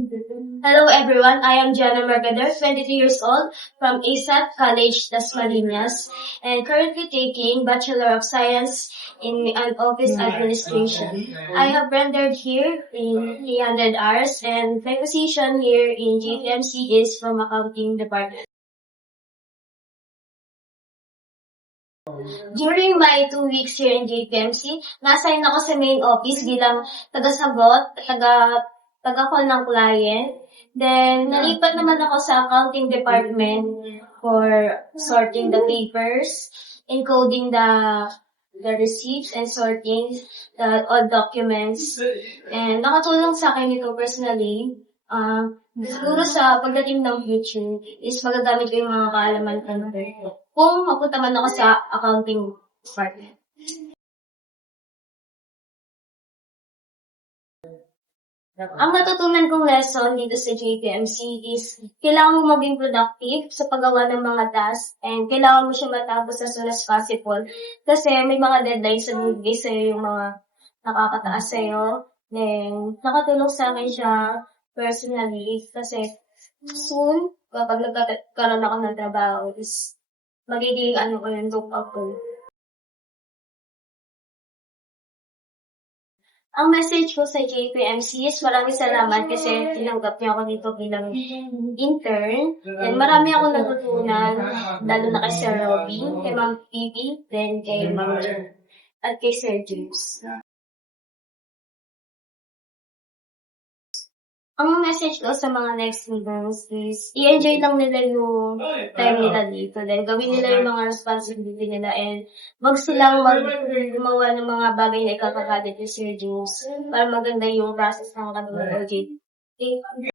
Hello everyone, I am Gianna Mercader, 22 years old from ASAP College, Dasmariñas, and currently taking Bachelor of Science in an Office Administration. I have rendered here in 300 hours and my position here in GPMC is from Accounting Department. During my 2 weeks here in JPMC, na-assign ako sa main office bilang taga-sagot, taga-call ng client. Then, nalipat naman ako sa accounting department for sorting the papers, encoding the receipts, and sorting all documents. And nakatulong sa akin ito personally. Siguro sa pagdating ng future is magagamit ko yung mga kaalaman ko kung mapunta man ako sa accounting department. Ang natutunan kong lesson dito sa JPMC is kailangan mo maging productive sa paggawa ng mga tasks and kailangan mo siya matapos as soon as possible kasi may mga deadlines na bibigay sa'yo yung mga nakakataas sa'yo. Then, nakatulong sa akin siya personally kasi soon, kapag nagkakaroon ako ng trabaho is magiging look up ko. Ang message ko sa JPMC is maraming salamat kasi tinanggap niyo ako dito bilang intern. And marami akong natutunan, lalo na kay Sir Robin, kay Ma'am Phoebe, then kay Ma'am Jen, at kay Sir James. Ang message ko sa mga next leaders is i-enjoy lang nila yung time nila dito. Then gawin nila yung mga responsibility nila and wag silang gumawa ng mga bagay na ikakagalit ni Sir James para maganda yung process ng kanilang OJT.